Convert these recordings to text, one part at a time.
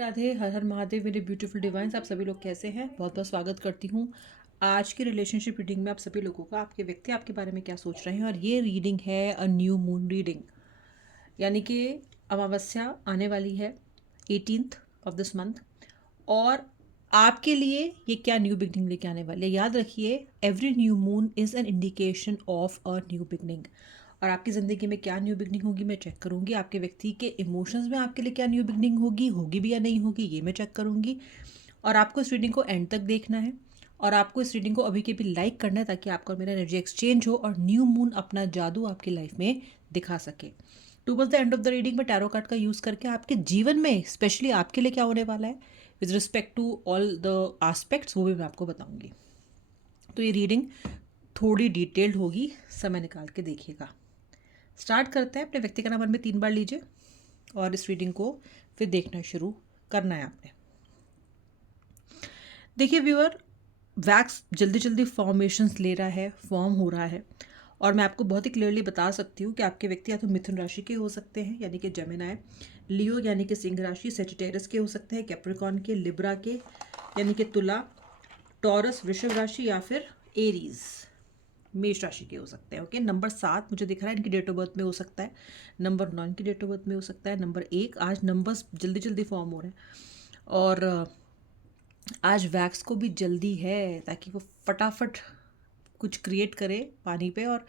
राधे हर हर महादेव मेरे beautiful divines. आप सभी लोग कैसे हैं? बहुत बहुत स्वागत करती हूँ आज की रिलेशनशिप रीडिंग में। आप सभी लोगों का आपके व्यक्ति आपके बारे में क्या सोच रहे हैं। और ये रीडिंग है अ न्यू मून रीडिंग, यानी कि अमावस्या आने वाली है 18th ऑफ दिस मंथ। और आपके लिए ये क्या न्यू बिगनिंग लेके आने वाली है। याद रखिए, every new moon is an indication of a new beginning. और आपकी ज़िंदगी में क्या न्यू बिगनिंग होगी मैं चेक करूँगी। आपके व्यक्ति के इमोशंस में आपके लिए क्या न्यू बिगनिंग होगी, होगी भी या नहीं होगी, ये मैं चेक करूँगी। और आपको इस रीडिंग को एंड तक देखना है। और आपको इस रीडिंग को अभी के भी लाइक करना है ताकि आपका और मेरा एनर्जी एक्सचेंज हो और न्यू मून अपना जादू आपकी लाइफ में दिखा सके। Towards the end of the reading में टैरो कार्ड का यूज़ करके आपके जीवन में स्पेशली आपके लिए क्या होने वाला है with respect to all the aspects, वो भी मैं आपको बताऊंगी। तो ये रीडिंग थोड़ी डिटेल्ड होगी, समय निकाल के देखिएगा। स्टार्ट करते हैं। अपने व्यक्ति का नाम मन में 3 बार लीजिए और इस रीडिंग को फिर देखना शुरू करना है आपने। देखिए व्यूअर, वैक्स जल्दी जल्दी फॉर्मेशंस ले रहा है, फॉर्म हो रहा है। और मैं आपको बहुत ही क्लियरली बता सकती हूँ कि आपके व्यक्ति या तो मिथुन राशि के हो सकते हैं यानी कि जेमिनाई, लियो यानी कि सिंह राशि, सेजिटेरियस के हो सकते हैं, कैप्रिकॉर्न के, लिब्रा के यानी कि तुला, टॉरस वृषभ राशि, या फिर एरीज मेष राशि के हो सकते हैं। ओके, नंबर 7 मुझे दिख रहा है इनकी डेट ऑफ बर्थ में हो सकता है, नंबर 9 की डेट ऑफ बर्थ में हो सकता है, नंबर 1। आज नंबर्स जल्दी जल्दी फॉर्म हो रहे हैं। और आज वैक्स को भी जल्दी है ताकि वो फटाफट कुछ क्रिएट करे पानी पे और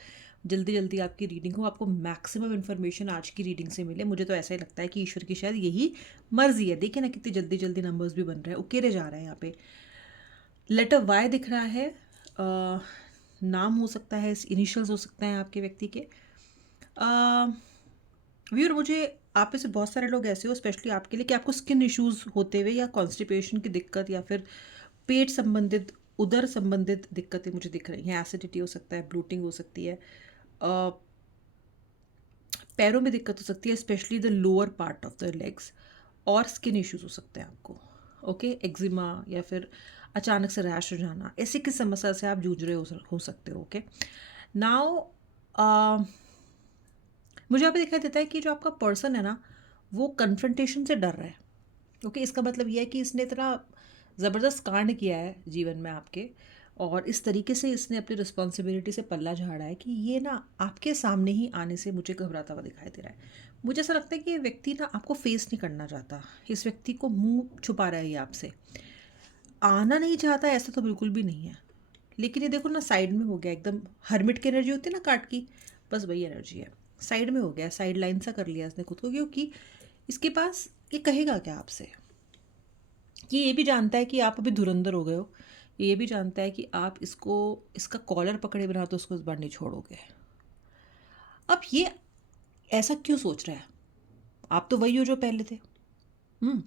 जल्दी जल्दी आपकी रीडिंग हो, आपको मैक्सिमम इन्फॉर्मेशन आज की रीडिंग से मिले। मुझे तो ऐसा ही लगता है कि ईश्वर की शायद यही मर्जी है। देखिए ना कितनी जल्दी जल्दी नंबर्स भी बन रहे हैं, उकेरे जा रहे हैं यहाँ पे। लेटर वाई दिख रहा है, नाम हो सकता है, इनिशियल्स हो सकते हैं आपके व्यक्ति के। व्यूअर, मुझे आप में से बहुत सारे लोग ऐसे हो, स्पेशली आपके लिए, कि आपको स्किन इश्यूज होते हुए या कॉन्स्टिपेशन की दिक्कत या फिर पेट संबंधित, उदर संबंधित दिक्कतें मुझे दिख रही हैं। एसिडिटी हो सकता है, ब्लोटिंग हो सकती है, पैरों में दिक्कत हो सकती है, specially the lower part of the legs, और स्किन इश्यूज हो सकते हैं आपको। ओके, एक्जिमा या फिर अचानक से रैश हो जाना, ऐसी किस समस्या से आप जूझ रहे हो सकते हो। ओके, नाउ मुझे यहाँ पे दिखाई देता है कि जो आपका पर्सन है ना, वो कन्फ्रंटेशन से डर रहा है। ओके, इसका मतलब यह है कि इसने इतना ज़बरदस्त कांड किया है जीवन में आपके, और इस तरीके से इसने अपनी रिस्पॉन्सिबिलिटी से पल्ला झाड़ा है कि ये ना आपके सामने ही आने से मुझे घबराता हुआ दिखाई दे रहा है। मुझे ऐसा लगता है कि ये व्यक्ति ना आपको फेस नहीं करना चाहता। इस व्यक्ति को मुंह छुपा रहा है ये आपसे, आना नहीं चाहता, ऐसा तो बिल्कुल भी नहीं है। लेकिन ये देखो ना, साइड में हो गया एकदम। हर्मिट की एनर्जी होती है ना कार्ड की, बस वही एनर्जी है। साइड में हो गया, साइड लाइन सा कर लिया इसने खुद को, क्योंकि इसके पास ये कहेगा क्या आपसे, कि ये भी जानता है कि आप अभी धुरंधर हो गए हो, ये भी जानता है कि आप इसको, इसका कॉलर पकड़े बिना तो उसको इस बार नहीं छोड़ोगे। अब ये ऐसा क्यों सोच रहा है? आप तो वही हो जो पहले थे। हम्म,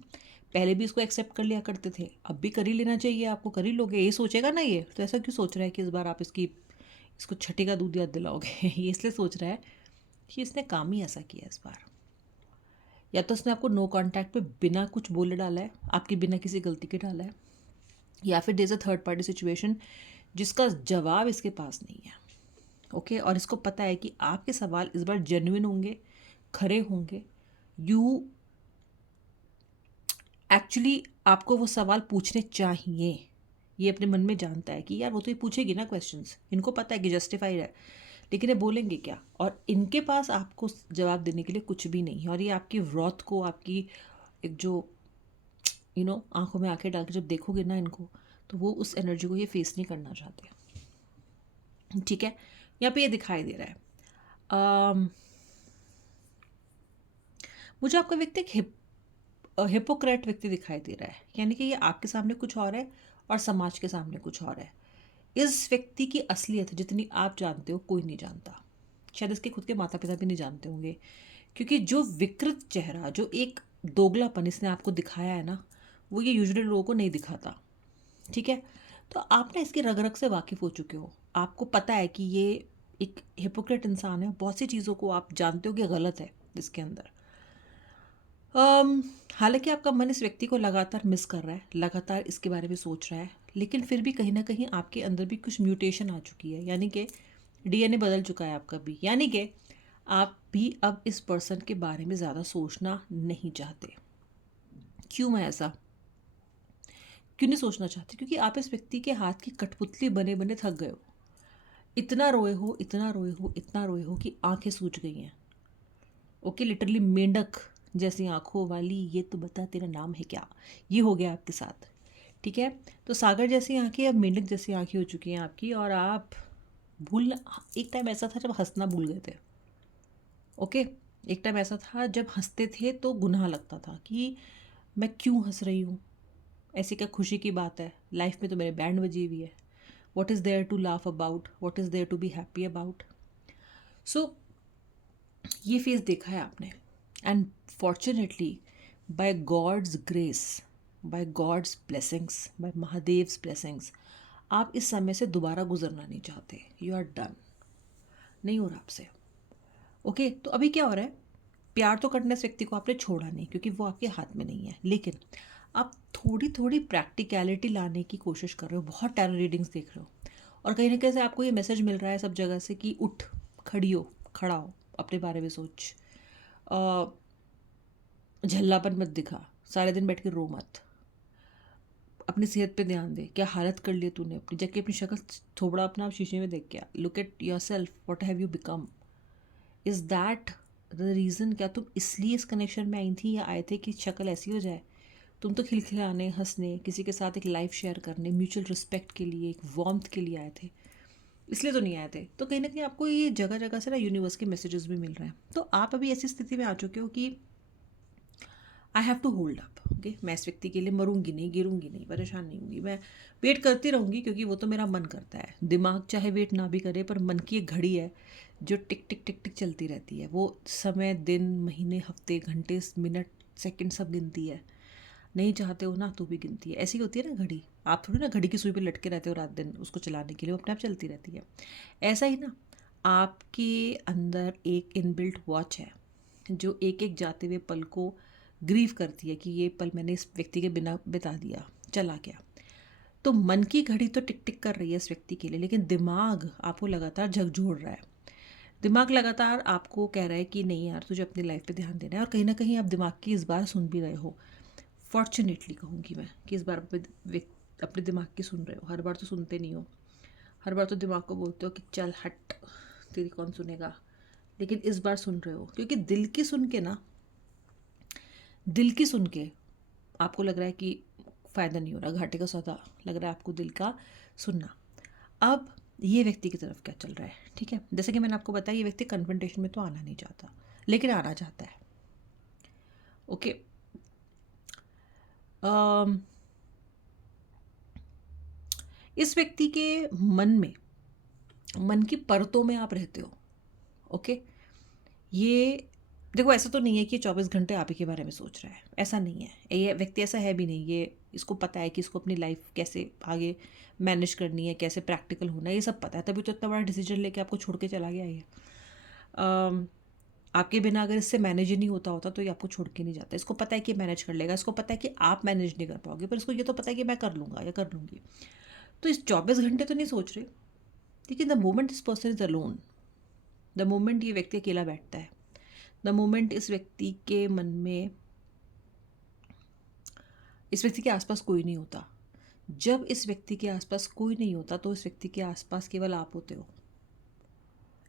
पहले भी इसको एक्सेप्ट कर लिया करते थे, अब भी कर ही लेना चाहिए आपको, कर ही लोगे, ये सोचेगा ना। ये तो ऐसा क्यों सोच रहा है कि इस बार आप इसको छठी का दूध याद दिलाओगे ये इसलिए सोच रहा है कि इसने काम ही ऐसा किया इस बार। या तो इसने आपको नो कांटेक्ट पे बिना कुछ बोले डाला है, आपकी बिना किसी गलती के डाला है, या फिर there is a third party situation जिसका जवाब इसके पास नहीं है। ओके, और इसको पता है कि आपके सवाल इस बार जेन्युइन होंगे, खरे होंगे। यू एक्चुअली, आपको वो सवाल पूछने चाहिए। ये अपने मन में जानता है कि यार वो तो ये पूछेगी ना क्वेश्चंस, इनको पता है कि जस्टिफाइड है, लेकिन ये बोलेंगे क्या। और इनके पास आपको जवाब देने के लिए कुछ भी नहीं है। और ये आपकी रॉथ को, आपकी एक जो आंखों में आंखें डाल के जब देखोगे ना इनको, तो वो उस एनर्जी को ये फेस नहीं करना चाहते। ठीक है, यहाँ पे ये दिखाई दे रहा है। मुझे आपका व्यक्ति एक हिपोक्रेट व्यक्ति दिखाई दे रहा है, यानी कि ये आपके सामने कुछ और है और समाज के सामने कुछ और है। इस व्यक्ति की असलियत जितनी आप जानते हो कोई नहीं जानता, शायद इसके खुद के माता पिता भी नहीं जानते होंगे। क्योंकि जो विकृत चेहरा, जो एक दोगलापन इसने आपको दिखाया है ना, वो ये यूजुअली लोगों को नहीं दिखाता। ठीक है, तो आप ना इसकी रग रग से वाकिफ़ हो चुके हो। आपको पता है कि ये एक हिपोक्रेट इंसान है, बहुत सी चीज़ों को आप जानते हो कि गलत है इसके अंदर। हालांकि आपका मन इस व्यक्ति को लगातार मिस कर रहा है, लगातार इसके बारे में सोच रहा है, लेकिन फिर भी कहीं ना कहीं आपके अंदर भी कुछ म्यूटेशन आ चुकी है, यानी कि डीएनए बदल चुका है आपका भी, यानी कि आप भी अब इस पर्सन के बारे में ज़्यादा सोचना नहीं चाहते। क्यों मैं ऐसा क्यों नहीं सोचना चाहती? क्योंकि आप इस व्यक्ति के हाथ की कठपुतली बने बने थक गए हो। इतना रोए हो, इतना रोए हो, इतना रोए हो कि आंखें सूज गई हैं। ओके, लिटरली मेंढक जैसी आंखों वाली, ये तो बता तेरा नाम है क्या, ये हो गया आपके साथ। ठीक है, तो सागर जैसी आंखें अब मेंढक जैसी आंखें हो चुकी हैं आपकी, और आप भूल एक टाइम ऐसा था जब हंसना भूल गए थे। ओके, एक टाइम ऐसा था जब हंसते थे तो गुनाह लगता था कि मैं क्यों हंस रही हूँ, ऐसी क्या खुशी की बात है, लाइफ में तो मेरे बैंड बजी हुई है। What is there to laugh about, what is there to be happy about. So ये फेस देखा है आपने, and fortunately by God's grace, by God's blessings, by महादेव्स ब्लेसिंग्स, आप इस समय से दोबारा गुजरना नहीं चाहते। यू आर डन, नहीं हो रहा आपसे। ओके, तो अभी क्या हो रहा है, प्यार तो करने से व्यक्ति को आपने छोड़ा नहीं क्योंकि वो आपके हाथ में नहीं है, लेकिन आप थोड़ी थोड़ी प्रैक्टिकलिटी लाने की कोशिश कर रहे हो, बहुत टैरो रीडिंग्स देख रहे हो, और कहीं ना कहीं से आपको ये मैसेज मिल रहा है सब जगह से कि उठ, खड़ी हो, खड़ा हो, अपने बारे में सोच, अ, झल्लापन मत दिखा, सारे दिन बैठ के रो मत, अपनी सेहत पे ध्यान दे। क्या हालत कर ली तूने अपनी, जाके अपनी शक्ल थोबड़ा अपना आप शीशे में देख के आ, look at yourself, what have you become. Is that the reason? क्या तुम इसलिए इस कनेक्शन में आई थी या आए थे कि शक्ल ऐसी हो जाए? तुम तो खिलखिलाने, हंसने, किसी के साथ एक लाइफ शेयर करने, म्यूचुअल रिस्पेक्ट के लिए, एक वार्मथ के लिए आए थे, इसलिए तो नहीं आए थे। तो कहीं ना कहीं आपको ये जगह जगह से ना यूनिवर्स के मैसेजेस भी मिल रहे हैं। तो आप अभी ऐसी स्थिति में आ चुके हो कि I have to hold up. Okay, मैं इस व्यक्ति के लिए मरूंगी नहीं, गिरूंगी नहीं, परेशान नहीं होंगी, मैं वेट करती रहूंगी क्योंकि वो तो मेरा मन करता है। दिमाग चाहे वेट ना भी करे, पर मन की एक घड़ी है जो टिक टिक टिक टिक चलती रहती है। वो समय, दिन, महीने, हफ्ते, घंटे, मिनट, सेकंड सब गिनती है। नहीं चाहते हो ना तो भी गिनती है। ऐसी होती है ना घड़ी, आप थोड़ी ना घड़ी की सुई पे लटके रहते हो रात दिन उसको चलाने के लिए, वो अपने आप चलती रहती है। ऐसा ही ना, आपके अंदर एक इनबिल्ट वॉच है जो एक एक जाते हुए पल को ग्रीव करती है कि ये पल मैंने इस व्यक्ति के बिना बिता दिया, चला गया। तो मन की घड़ी तो टिक टिक कर रही है इस व्यक्ति के लिए, लेकिन दिमाग आपको लगातार झकझोर रहा है। दिमाग लगातार आपको कह रहा है कि नहीं यार, तुझे अपनी लाइफ पे ध्यान देना है, और कहीं ना कहीं आप दिमाग की इस बार सुन भी रहे हो। फॉर्चुनेटली कहूँगी मैं कि इस बार अपने दिमाग की सुन रहे हो। हर बार तो सुनते नहीं हो, हर बार तो दिमाग को बोलते हो कि चल हट, तेरी कौन सुनेगा। लेकिन इस बार सुन रहे हो क्योंकि दिल की सुन के ना, दिल की सुन के आपको लग रहा है कि फ़ायदा नहीं हो रहा, घाटे का सौदा लग रहा है आपको दिल का सुनना। अब ये व्यक्ति की तरफ क्या चल रहा है? ठीक है, जैसे कि मैंने आपको बताया, ये व्यक्ति कन्फ्रंटेशन में तो आना नहीं चाहता, लेकिन आना चाहता है। ओके, अम, इस व्यक्ति के मन में, मन की परतों में आप रहते हो। ओके, ये देखो, ऐसा तो नहीं है कि 24 घंटे आप ही के बारे में सोच रहा है, ऐसा नहीं है। ये व्यक्ति ऐसा है भी नहीं, ये इसको पता है कि इसको अपनी लाइफ कैसे आगे मैनेज करनी है, कैसे प्रैक्टिकल होना है, ये सब पता है, तभी तो इतना बड़ा डिसीजन लेके आपको छोड़ के चला गया ये। अम, आपके बिना अगर इससे मैनेज ही नहीं होता होता तो ये आपको छोड़ के नहीं जाता। इसको पता है कि मैनेज कर लेगा, इसको पता है कि आप मैनेज नहीं कर पाओगे, पर इसको ये तो पता है कि मैं कर लूँगा या कर लूँगी। तो इस 24 घंटे तो नहीं सोच रहे। लेकिन the moment this person is alone, the moment ये व्यक्ति अकेला बैठता है, द मोमेंट इस व्यक्ति के मन में, इस व्यक्ति के आसपास कोई नहीं होता, जब इस व्यक्ति के आसपास कोई नहीं होता तो इस व्यक्ति के आसपास केवल आप होते हो।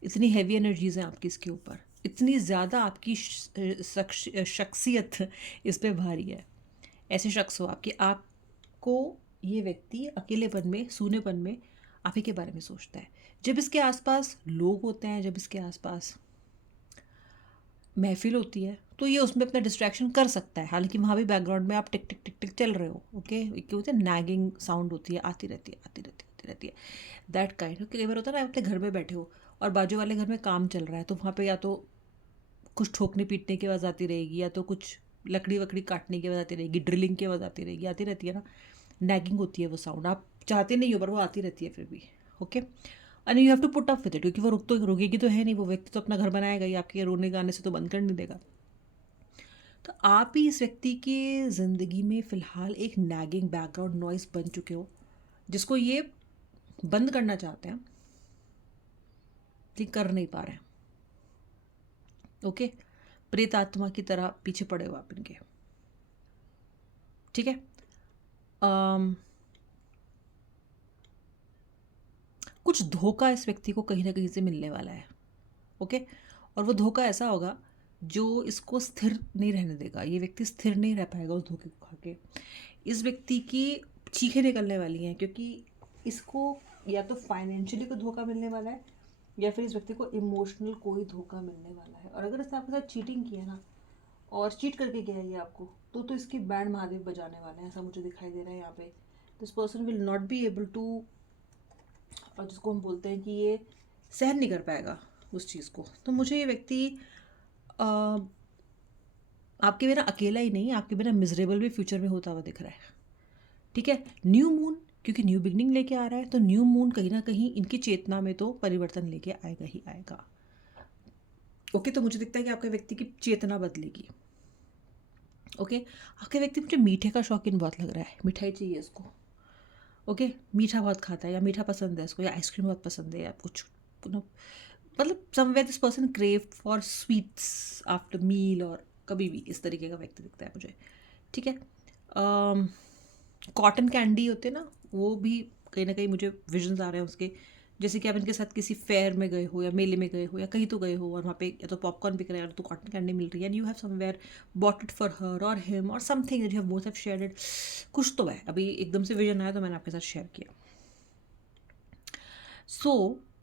इतनी हैवी एनर्जीज हैं आपकी इसके ऊपर, इतनी ज़्यादा आपकी शख्सियत इस पे भारी है। ऐसे शख्स हो आपके, आपको ये व्यक्ति अकेलेपन में, सूनेपन में आप ही के बारे में सोचता है। जब इसके आसपास लोग होते हैं, जब इसके आसपास महफिल होती है, तो ये उसमें अपना डिस्ट्रैक्शन कर सकता है। हालांकि वहाँ भी बैकग्राउंड में आप टिक टिक टिक टिक चल रहे हो। ओके, क्या होता है, नैगिंग साउंड होती है, आती रहती है, आती रहती है, आती रहती है, दैट काइंड। कई बार होता है ना, आप अपने घर में बैठे हो और बाजू वाले घर में काम चल रहा है, तो वहाँ पे या तो कुछ ठोकने पीटने की आवाज़ आती रहेगी, या तो कुछ लकड़ी वकड़ी काटने की आवाज़ आती रहेगी, ड्रिलिंग की आवाज़ आती रहेगी, आती रहती है ना। नैगिंग होती है वो साउंड, आप चाहते नहीं हो पर वो आती रहती है फिर भी। Okay, and you have to put up with it, क्योंकि वो रुकेगी तो है नहीं, वो व्यक्ति तो अपना घर बनाएगा ही, आपके रोने गाने से तो बंद कर नहीं देगा। तो आप ही इस व्यक्ति की ज़िंदगी में फ़िलहाल एक नैगिंग बैकग्राउंड नॉइस बन चुके हो, जिसको ये बंद करना चाहते हैं, लेकिन कर नहीं पा रहे हैं। ओके, प्रेत आत्मा की तरह पीछे पड़े हो आप इनके। ठीक है। अम, कुछ धोखा इस व्यक्ति को कहीं ना कहीं से मिलने वाला है। ओके। और वो धोखा ऐसा होगा जो इसको स्थिर नहीं रहने देगा। ये व्यक्ति स्थिर नहीं रह पाएगा उस धोखे को खा के। इस व्यक्ति की चीखें निकलने वाली हैं, क्योंकि इसको या तो फाइनेंशियली कोई धोखा मिलने वाला है, या फिर इस व्यक्ति को इमोशनल कोई धोखा मिलने वाला है। और अगर इसने आपके साथ चीटिंग किया ना, और चीट करके गया है ये आपको, तो इसकी बैंड महादेव बजाने वाले हैं, ऐसा मुझे दिखाई दे रहा है यहाँ पे। This person will not be able to, और जिसको हम बोलते हैं कि ये सहन नहीं कर पाएगा उस चीज़ को। तो मुझे ये व्यक्ति अ, आपके बिना अकेला ही नहीं, आपके बिना मिजरेबल भी फ्यूचर में होता हुआ दिख रहा है। ठीक है। न्यू मून, क्योंकि न्यू बिगनिंग लेके आ रहा है, तो न्यू मून कहीं ना कहीं इनकी चेतना में तो परिवर्तन लेके आएगा ही आएगा। ओके। तो मुझे दिखता है कि आपके व्यक्ति की चेतना बदलेगी। ओके। आपके व्यक्ति मुझे मीठे का शौकीन बहुत लग रहा है, मिठाई चाहिए इसको। ओके। मीठा बहुत खाता है, या मीठा पसंद है इसको, या आइसक्रीम बहुत पसंद है, या कुछ मतलब somewhere this person crave for sweets after meal, और कभी भी इस तरीके का व्यक्ति दिखता है मुझे। ठीक है। कॉटन कैंडी होते हैं ना, वो भी कहीं ना कहीं मुझे विजन्स आ रहे हैं उसके। जैसे कि आप इनके साथ किसी फेयर में गए हो, या मेले में गए हो, या कहीं तो गए हो, और वहाँ पे या तो पॉपकॉर्न बिक रहा है, या तो कॉटन कैंडी मिल रही है, and you have somewhere bought it for her और हिम, और something that you have both have shared it. कुछ तो है, अभी एकदम से विजन आया तो मैंने आपके साथ शेयर किया। So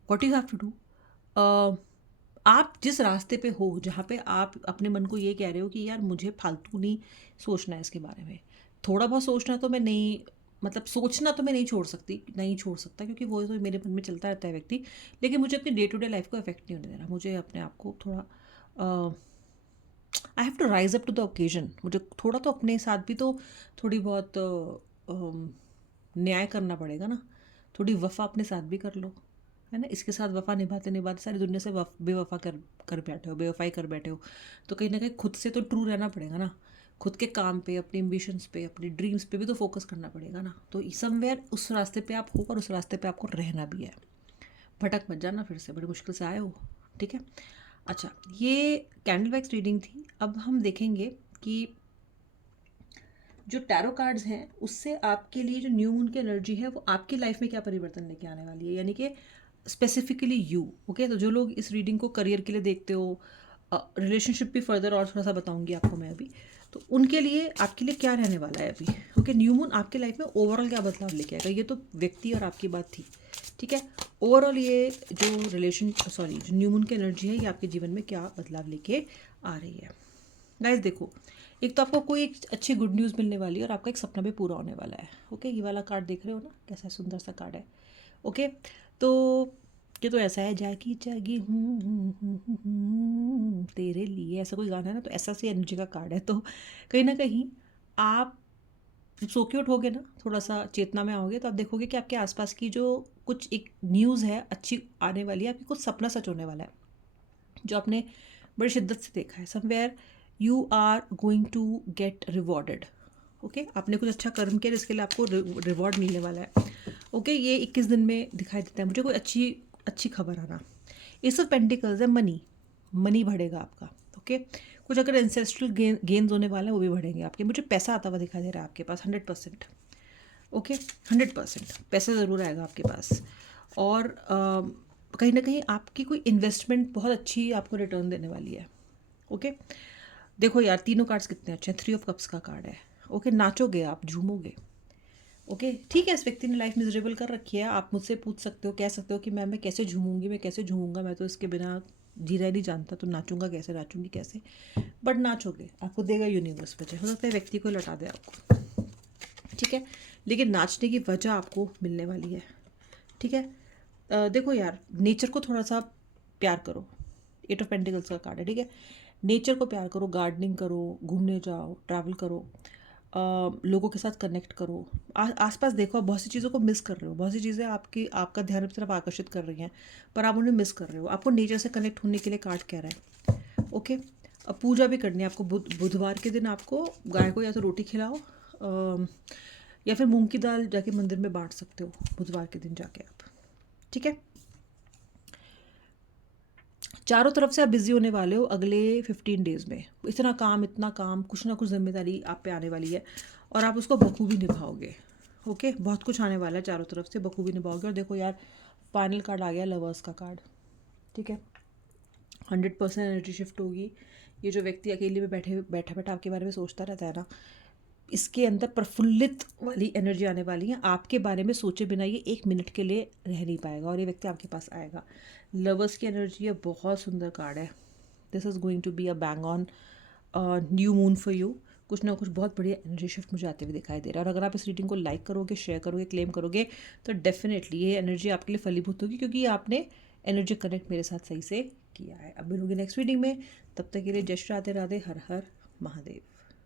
what you have to do, आप जिस रास्ते पे हो, जहाँ पे आप अपने मन को ये कह रहे हो कि यार मुझे फालतू नहीं सोचना है इसके बारे में, थोड़ा बहुत सोचना तो मैं नहीं, मतलब सोचना तो मैं नहीं छोड़ सकती, नहीं छोड़ सकता, क्योंकि वो तो मेरे मन में चलता रहता है व्यक्ति। लेकिन मुझे अपनी डे टू डे लाइफ को अफेक्ट नहीं होने देना। मुझे अपने आप को थोड़ा, I have to rise up to the occasion. मुझे थोड़ा तो अपने साथ भी तो थोड़ी बहुत न्याय करना पड़ेगा ना। थोड़ी वफ़ा अपने साथ भी कर लो, है ना। इसके साथ वफ़ा निभाते निभाते सारी दुनिया से बेवफ़ा कर बैठे हो, बेवफ़ाई कर बैठे हो, तो कहीं ना कहीं खुद से तो ट्रू रहना पड़ेगा ना। खुद के काम पे, अपने एम्बिशंस पे, अपने ड्रीम्स पे भी तो फोकस करना पड़ेगा ना। तो समवेयर उस रास्ते पे आप हो, और उस रास्ते पे आपको रहना भी है। भटक मत जाना फिर से, बड़ी मुश्किल से आए हो। ठीक है। अच्छा, ये कैंडल वैक्स रीडिंग थी। अब हम देखेंगे कि जो टैरो कार्ड्स हैं उससे आपके लिए जो न्यू मून की एनर्जी है वो आपकी लाइफ में क्या परिवर्तन लेके आने वाली है, यानी कि स्पेसिफिकली यू। ओके। तो जो लोग इस रीडिंग को करियर के लिए देखते हो, रिलेशनशिप भी फर्दर और थोड़ा सा बताऊंगी आपको मैं अभी, तो उनके लिए आपके लिए क्या रहने वाला है अभी। ओके। न्यू मून आपके लाइफ में ओवरऑल क्या बदलाव लेके आएगा, ये तो व्यक्ति और आपकी बात थी। ठीक है। ओवरऑल ये जो जो न्यू मून की एनर्जी है, ये आपके जीवन में क्या बदलाव लेके आ रही है। गाइस देखो, एक तो आपको कोई एक अच्छी गुड न्यूज़ मिलने वाली है, और आपका एक सपना भी पूरा होने वाला है। ओके। ये वाला कार्ड देख रहे हो ना, कैसा सुंदर सा कार्ड है। ओके। तो ये तो ऐसा है, जागी जागी तेरे लिए, ऐसा कोई गाना है ना, तो ऐसा सी एनर्जी का कार्ड है। तो कहीं ना कहीं आप जब सो के उठोगे ना, थोड़ा सा चेतना में आओगे, तो आप देखोगे कि आपके आसपास की जो कुछ एक न्यूज़ है अच्छी आने वाली है, आपकी कुछ सपना सच होने वाला है जो आपने बड़ी शिद्दत से देखा है। Somewhere you are going to get rewarded. Okay. आपने कुछ अच्छा कर्म किया जिसके लिए आपको रिवॉर्ड मिलने वाला है। ओके। ये 21 दिन में दिखाई देता है मुझे, कोई अच्छी अच्छी खबर आना। एस ऑफ पेंटिकल्स है, मनी, मनी बढ़ेगा आपका। ओके। कुछ अगर एंसेस्ट्रल गेन्स होने वाले हैं वो भी बढ़ेंगे आपके। मुझे पैसा आता हुआ दिखाई दे रहा है आपके पास 100%। ओके। 100% पैसा ज़रूर आएगा आपके पास। और कहीं ना कहीं आपकी कोई इन्वेस्टमेंट बहुत अच्छी आपको रिटर्न देने वाली है। ओके। देखो यार, तीनों कार्ड्स कितने अच्छे हैं। 3 ऑफ कप्स का कार्ड है। ओके। नाचोगे आप, झूमोगे। ओके। ठीक है, इस व्यक्ति ने लाइफ मिजरेबल कर रखी है। आप मुझसे पूछ सकते हो, कह सकते हो कि मैं कैसे झूमूंगी, मैं कैसे झूमूंगा, मैं तो इसके बिना जी रह नहीं जानता, तो नाचूंगा कैसे, नाचूंगी कैसे। बट नाचोगे, आपको देगा यूनिवर्स वजह। हो सकता है व्यक्ति को लौटा दे आपको। ठीक है। लेकिन नाचने की वजह आपको मिलने वाली है। ठीक है। देखो यार, नेचर को थोड़ा सा प्यार करो। 8 ऑफ पेंटिकल्स का कार्ड है। ठीक है। नेचर को प्यार करो, गार्डनिंग करो, घूमने जाओ, ट्रैवल करो, लोगों के साथ कनेक्ट करो। आसपास देखो, आप बहुत सी चीज़ों को मिस कर रहे हो। बहुत सी चीज़ें आपका ध्यान अपनी तरफ आकर्षित कर रही हैं, पर आप उन्हें मिस कर रहे हो। आपको नेचर से कनेक्ट होने के लिए कार्ड कह रहा है। ओके। अब पूजा भी करनी है आपको। बुधवार के दिन आपको गाय को या तो रोटी खिलाओ, या फिर मूंग की दाल जाके मंदिर में बांट सकते हो बुधवार के दिन जाके आप। ठीक है। चारों तरफ से आप बिजी होने वाले हो अगले 15 डेज़ में। इतना काम, इतना काम, कुछ ना कुछ जिम्मेदारी आप पे आने वाली है। और आप उसको बखूबी निभाओगे। ओके, बहुत कुछ आने वाला है चारों तरफ से, बखूबी निभाओगे। और देखो यार, फाइनल कार्ड आ गया, लवर्स का कार्ड। ठीक है, 100% एनर्जी शिफ्ट होगी। ये जो व्यक्ति अकेले में बैठा बैठा आपके बारे में सोचता रहता है ना, इसके अंदर प्रफुल्लित वाली एनर्जी आने वाली है। आपके बारे में सोचे बिना ये 1 मिनट के लिए रह नहीं पाएगा और ये व्यक्ति आपके पास आएगा। लवर्स की एनर्जी है, बहुत सुंदर कार्ड है। This is going to be a bang on new moon for you. कुछ ना कुछ बहुत बढ़िया एनर्जी शिफ्ट मुझे आते हुए दिखाई दे रहा है। और अगर आप इस रीडिंग को लाइक करोगे, शेयर करोगे, क्लेम करोगे, तो डेफिनेटली ये एनर्जी आपके लिए फलीभूत होगी, क्योंकि आपने एनर्जी कनेक्ट मेरे साथ सही से किया है। अब मिलूंगी नेक्स्ट रीडिंग में, तब तक के लिए जय श्री राधे राधे, हर हर महादेव।